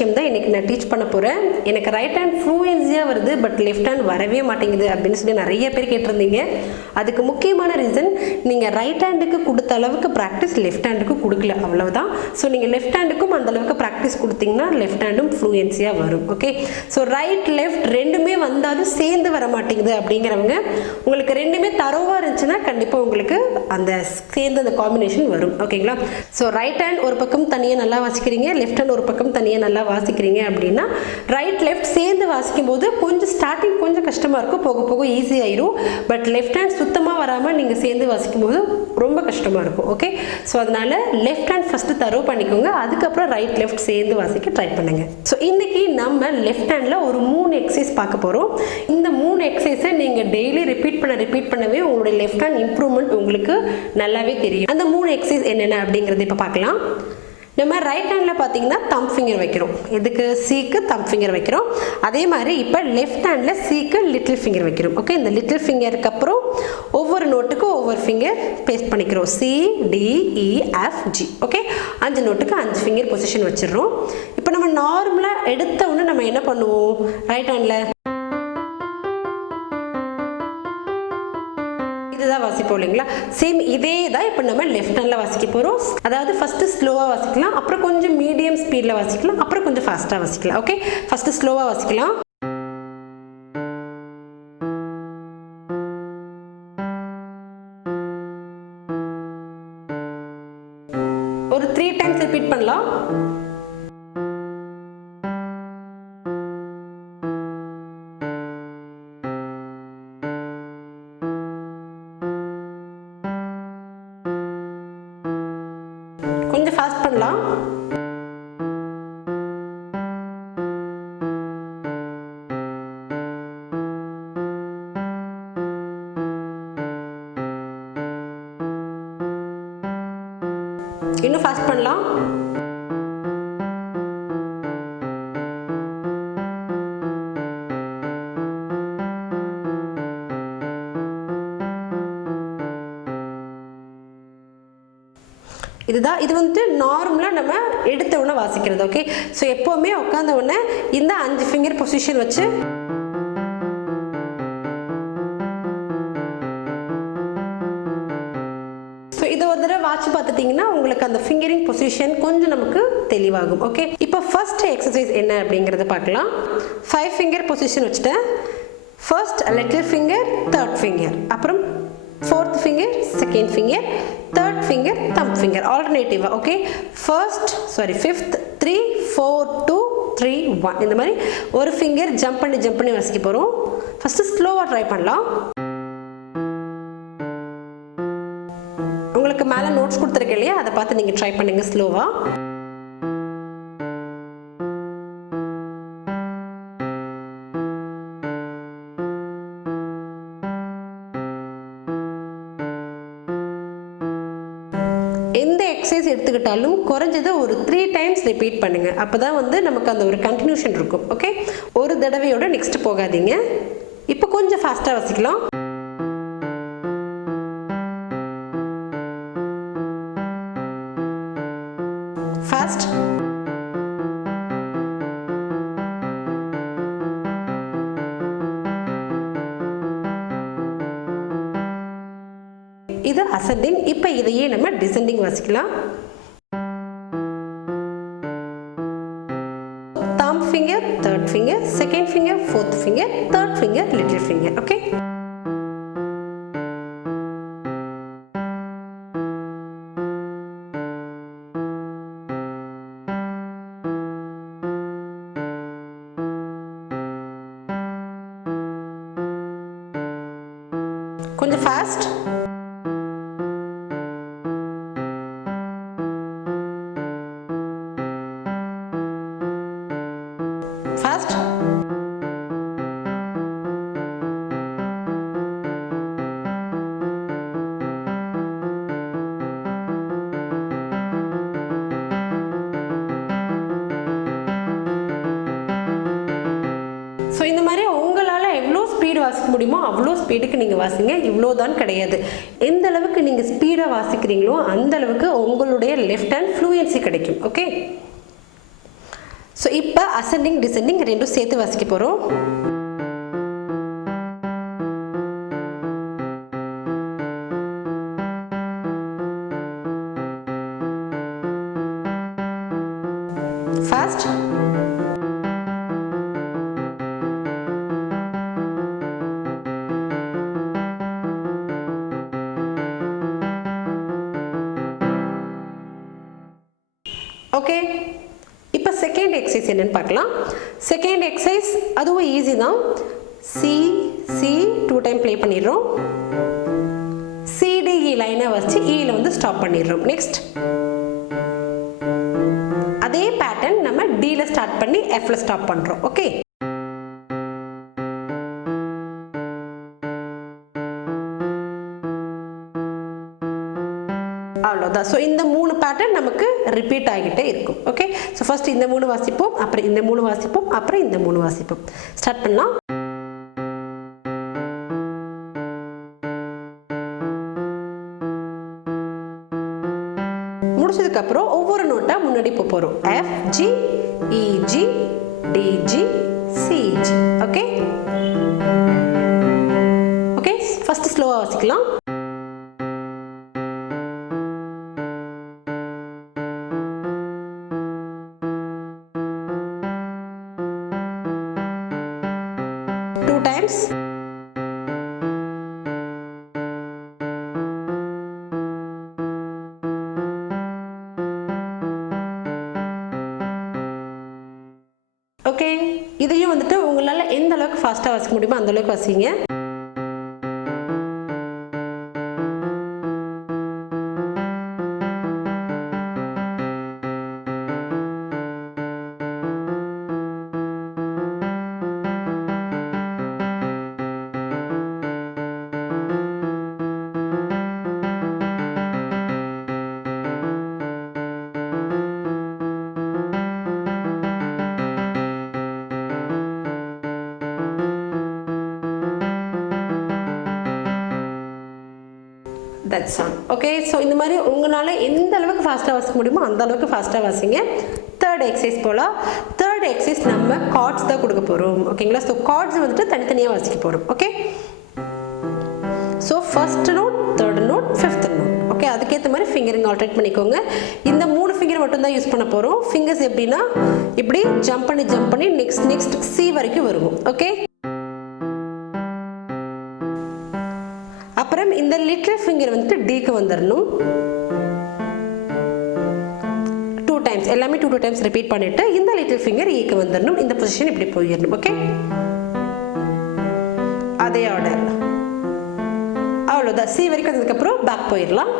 விஷயம் தான் இன்னைக்கு நான் டீச் பண்ண போகிறேன். எனக்கு ரைட் ஹேண்ட் ஃப்ளூயன்ஸியாக வருது, பட் லெஃப்ட் ஹேண்ட் வரவே மாட்டேங்குது அப்படின்னு சொல்லி நிறைய பேர் கேட்டிருந்தீங்க. அதுக்கு முக்கியமான ரீசன், நீங்கள் ரைட் ஹேண்டுக்கு கொடுத்த அளவுக்கு ப்ராக்டிஸ் லெஃப்ட் ஹேண்டுக்கு கொடுக்கல, அவ்வளவுதான். ஸோ நீங்கள் லெஃப்ட் ஹேண்டுக்கும் அந்த அளவுக்கு ப்ராக்டிஸ் கொடுத்தீங்கன்னா லெஃப்ட் ஹேண்டும் ஃப்ளூயன்ஸியாக வரும். ஓகே, ஸோ ரைட் லெஃப்ட் ரெண்டுமே வந்தாலும் சேர்ந்து வர மாட்டேங்குது அப்படிங்கிறவங்க, உங்களுக்கு ரெண்டுமே தரோவாக இருந்துச்சுன்னா கண்டிப்பாக உங்களுக்கு அந்த சேர்ந்து அந்த காம்பினேஷன் வரும். ஓகேங்களா? ஸோ ரைட் ஹேண்ட் ஒரு பக்கம் தனியாக நல்லா வாசிக்கிறீங்க, லெஃப்ட் ஹேண்ட் ஒரு பக்கம் தனியாக நல்லா வாசிக்கிறீங்க அப்படின்னா ரைட் லெஃப்ட் சேர்ந்து வாசிக்கும் போது கொஞ்சம் ஸ்டார்டிங் கொஞ்சம் கஷ்டமாக இருக்கும், போக போக ஈஸியாயிரும். பட் லெஃப்ட் ஹேண்ட் சுத்தமாக வராமல் நீங்கள் சேர்ந்து வாசிக்கும் போது ரொம்ப கஷ்டமாக இருக்கும். ஓகே, ஸோ அதனால லெஃப்ட் ஹேண்ட் ஃபஸ்ட்டு தரோ பண்ணிக்கோங்க, அதுக்கப்புறம் ரைட் லெஃப்ட் சேர்ந்து வாசிக்க ட்ரை பண்ணுங்க. ஸோ இன்னைக்கு நம்ம லெஃப்ட் ஹேண்டில் ஒரு 3 எக்ஸசைஸ் பார்க்க போகிறோம். இந்த 3 எக்ஸசைஸை நீங்கள் டெய்லி ரிப்பீட் பண்ணவே உங்களுடைய லெஃப்ட் ஹேண்ட் இம்ப்ரூவ்மெண்ட் உங்களுக்கு நல்லாவே தெரியும். அந்த 3 எக்ஸசைஸ் என்னென்ன அப்படிங்கிறது இப்போ பார்க்கலாம். நம்ம ரைட் ஹேண்டில் பார்த்தீங்கன்னா தம் ஃபிங்கர் வைக்கிறோம். இதுக்கு சிக்கு தம் ஃபிங்கர் வைக்கிறோம். அதே மாதிரி இப்போ லெஃப்ட் ஹேண்டில் சிக்கு லிட்டில் ஃபிங்கர் வைக்கிறோம். ஓகே, இந்த லிட்டில் ஃபிங்கருக்கு அப்புறம் ஒவ்வொரு நோட்டுக்கும் ஒவ்வொரு ஃபிங்கர் பேஸ்ட் பண்ணிக்கிறோம். C, D, E, F, G. Okay, 5 நோட்டுக்கு 5 ஃபிங்கர் பொசிஷன் வச்சிடுறோம். இப்போ நம்ம நார்மலாக எடுத்த உடனே நம்ம என்ன பண்ணுவோம், ரைட் ஹேண்டில் இதுதான் வாசிப்போம் இல்லைங்களா? சேம் இதே தான் இப்போ நம்ம லெஃப்ட் ஹேண்டில் வாசிக்க போகிறோம். அதாவது ஃபஸ்ட்டு ஸ்லோவாக வாசிக்கலாம், அப்புறம் கொஞ்சம் மீடியம் ஸ்பீடில் வாசிக்கலாம், அப்புறம் கொஞ்சம் ஃபாஸ்ட்டாக வாசிக்கலாம். ஓகே, ஃபஸ்ட்டு ஸ்லோவாக வாசிக்கலாம். ஒரு 3 டைம்ஸ் ரிப்பீட் பண்ணலாம். கொஞ்சம் ஃபாஸ்ட் பண்ணலாம். இன்னும் ஃபாஸ்ட் பண்ணலாம். இதுதான், இது வந்துட்டு நார்மலாக நம்ம எடுத்த உடனே வாசிக்கிறது. ஓகே, ஸோ எப்போவுமே உட்காந்த உடனே இந்த 5 ஃபிங்கர் பொசிஷன் வச்சு ஸோ இதை ஒரு தடவை வாட்ச் பார்த்துட்டிங்கன்னா உங்களுக்கு அந்த ஃபிங்கரிங் பொசிஷன் கொஞ்சம் நமக்கு தெளிவாகும். ஓகே, இப்போ ஃபர்ஸ்ட் எக்ஸசைஸ் என்ன அப்படிங்கிறத பார்க்கலாம். 5 ஃபிங்கர் பொசிஷன் வச்சுட்டேன். First little finger, third finger, அப்புறம் fourth finger, second finger, third finger, thumb finger, alternative. Okay, first, sorry, fifth, 3, 4, 2, 3, 1. இந்த மாதிரி ஒரு ஃபிங்கர் ஜம்ப் பண்ணி வாசிக்க போகிறோம். ஃபஸ்ட்டு ஸ்லோவாக ட்ரை பண்ணலாம். உங்களுக்கு மேலே நோட்ஸ் கொடுத்துருக்கேன் இல்லையா, அதை பார்த்து நீங்கள் ட்ரை பண்ணுங்க ஸ்லோவாக. எந்த எக்ஸசைஸ் எடுத்துக்கிட்டாலும் குறைஞ்சது ஒரு 3 டைம்ஸ் ரிப்பீட் பண்ணுங்க. அப்பதான் வந்து நமக்கு அந்த ஒரு கண்டினியூஷன் இருக்கும். ஓகே, ஒரு தடவையோட நெக்ஸ்ட் போகாதீங்க. இப்போ கொஞ்சம் ஃபாஸ்டா வாசிக்கலாம். ஃபாஸ்ட். இது அசெண்டிங். இப்போ இதையே நம்ம டிசெண்டிங் வாசிக்கலாம். thumb finger, third finger, second finger, fourth finger, third finger, little finger. Okay, கொஞ்சம் ஃபாஸ்ட். ஃபாஸ்ட். ஸோ இந்த மாதிரி உங்களால் எவ்வளோ ஸ்பீடு வாசிக்க முடியுமோ அவ்வளோ ஸ்பீடுக்கு நீங்கள் வாசிங்க. இவ்வளோதான் கிடையாது. எந்த அளவுக்கு நீங்கள் ஸ்பீடாக வாசிக்கிறீங்களோ அந்த அளவுக்கு உங்களுடைய லெஃப்ட் ஹேண்ட் ஃப்ளூயன்சி கிடைக்கும். ஓகே, ஸோ இப்போ அசெண்டிங் டிசெண்டிங் ரெண்டும் சேர்த்து வாசிக்க போகிறோம். Fast. ஓகே, இப்போ செகண்ட் எக்ஸசைஸ் என்னன்னு பார்க்கலாம். செகண்ட் எக்ஸசைஸ் அதுவும் ஈஸி தான். சி சி 2 டைம் ப்ளே பண்ணிடுறோம். சிடிஇ லைனை வச்சு ஈல வந்து ஸ்டாப் பண்ணிடுறோம். நெக்ஸ்ட் அதே பேட்டர்ன் நம்ம டில ஸ்டார்ட் பண்ணி எஃப்ல ஸ்டாப் பண்றோம். ஓகே, அவ்வளோதான். ஸோ இந்த 3 பேட்டர்ன் நமக்கு ரிப்பீட் ஆகிட்டே இருக்கும். ஓகே, ஸோ ஃபர்ஸ்ட் இந்த 3 வாசிப்போம், அப்புறம் இந்த 3 வாசிப்போம், அப்புறம் இந்த 3 வாசிப்போம். ஸ்டார்ட் பண்ணலாம். முடிச்சதுக்கு அப்புறம் ஒவ்வொரு நோட்டா முன்னாடி போறோம். F G E G D G C G. Okay okay, first ஸ்லோவா வாசிக்கலாம். Two times. ஓகே, இதையும் வந்துட்டு உங்களால எந்த அளவுக்கு ஃபாஸ்டா வாசிக்க முடியுமோ அந்த அளவுக்கு வாசிங்க. That's all. Okay, so இந்த மாதிரி உங்களால எந்த அளவுக்கு ஃபாஸ்டா வாசிக்க முடியுமோ அந்த அளவுக்கு ஃபாஸ்டா வாசிங்க. தேர்ட் எக்ஸசைஸ் போலாம். தேர்ட் எக்ஸசைஸ் நம்ம கார்ட்ஸ் தான் கொடுக்க போறோம். ஓகேங்களா? சோ கார்ட்ஸ் வந்துட்டு தனித்தனியா வாசிக்க போறோம். Okay, so first note, third note, fifth note. Okay, அதுக்கேற்ற மாதிரி ஃபிங்கரிங் ஆல்டரேட் பண்ணிக்கோங்க. இந்த 3 ஃபிங்கர் மட்டும் தான் யூஸ் பண்ண போறோம். ஃபிங்கர்ஸ் எப்படின்னா இப்படி ஜம்ப் பண்ணி நெக்ஸ்ட் சி வரைக்கும் வருவோம். ஓகே, அப்புறம் இந்த லிட்டில் ஃபிங்கர் வந்துட்டு டிக்கு வந்துடணும். 2 டைம்ஸ் எல்லாமே 2 டைம்ஸ் ரிப்பீட் பண்ணிட்டு இந்த லிட்டில் ஃபிங்கர் ஈக்கு வந்துடணும். இந்த பொசிஷன் இப்படி போயிடணும். ஓகே, அதே ஆர்டர். அவ்வளோதான். சி வரைக்கும் வந்ததுக்கப்புறம் பேக் போயிடலாம்.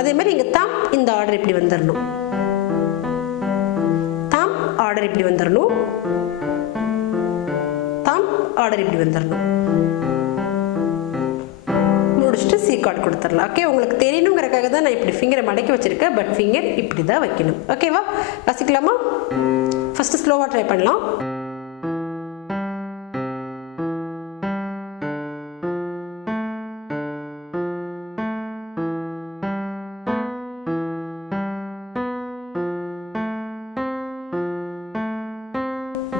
அதே மாதிரி இங்கே தாம் இந்த ஆர்டர் இப்படி வந்துடணும். தாம் ஆர்டர் இப்படி வந்துடணும். தாம் ஆர்டர் இப்படி வந்துடணும். முடிச்சுட்டு சி கார்டு கொடுத்துடலாம். ஓகே, உங்களுக்கு தெரியணுங்கிறக்காக தான் நான் இப்படி ஃபிங்கரை மடக்கி வச்சிருக்கேன். பட் ஃபிங்கர் இப்படி தான் வைக்கணும். ஓகேவா? வாசிக்கலாமா? ஃபர்ஸ்ட் ஸ்லோவாக ட்ரை பண்ணலாம்.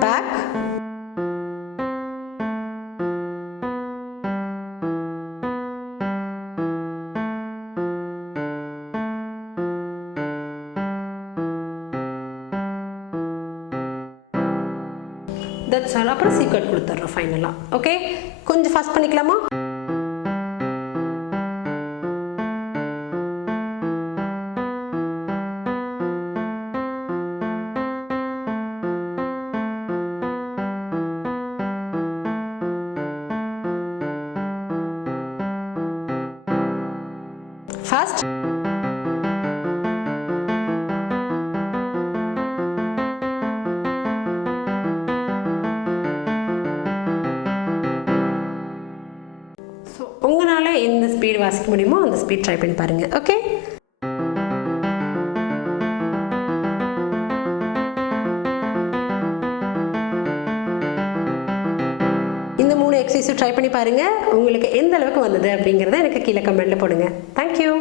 Back, that's all. அப்புறம் சி கார்டு கொடுத்துட்றோம் ஃபைனலாக. ஓகே, கொஞ்சம் ஃபாஸ்ட் பண்ணிக்கலாமா? ஃபாஸ்ட். உங்களால எந்த ஸ்பீட் வாசிக்க முடியுமோ அந்த ஸ்பீட் ட்ரை பண்ணி பாருங்க. ஓகே, இந்த 3 எக்ஸசைஸும் ட்ரை பண்ணி பாருங்க. உங்களுக்கு எந்த அளவுக்கு வந்தது அப்படிங்கிறத எனக்கு கீழே கமெண்ட்ல போடுங்க. தேங்க்யூ.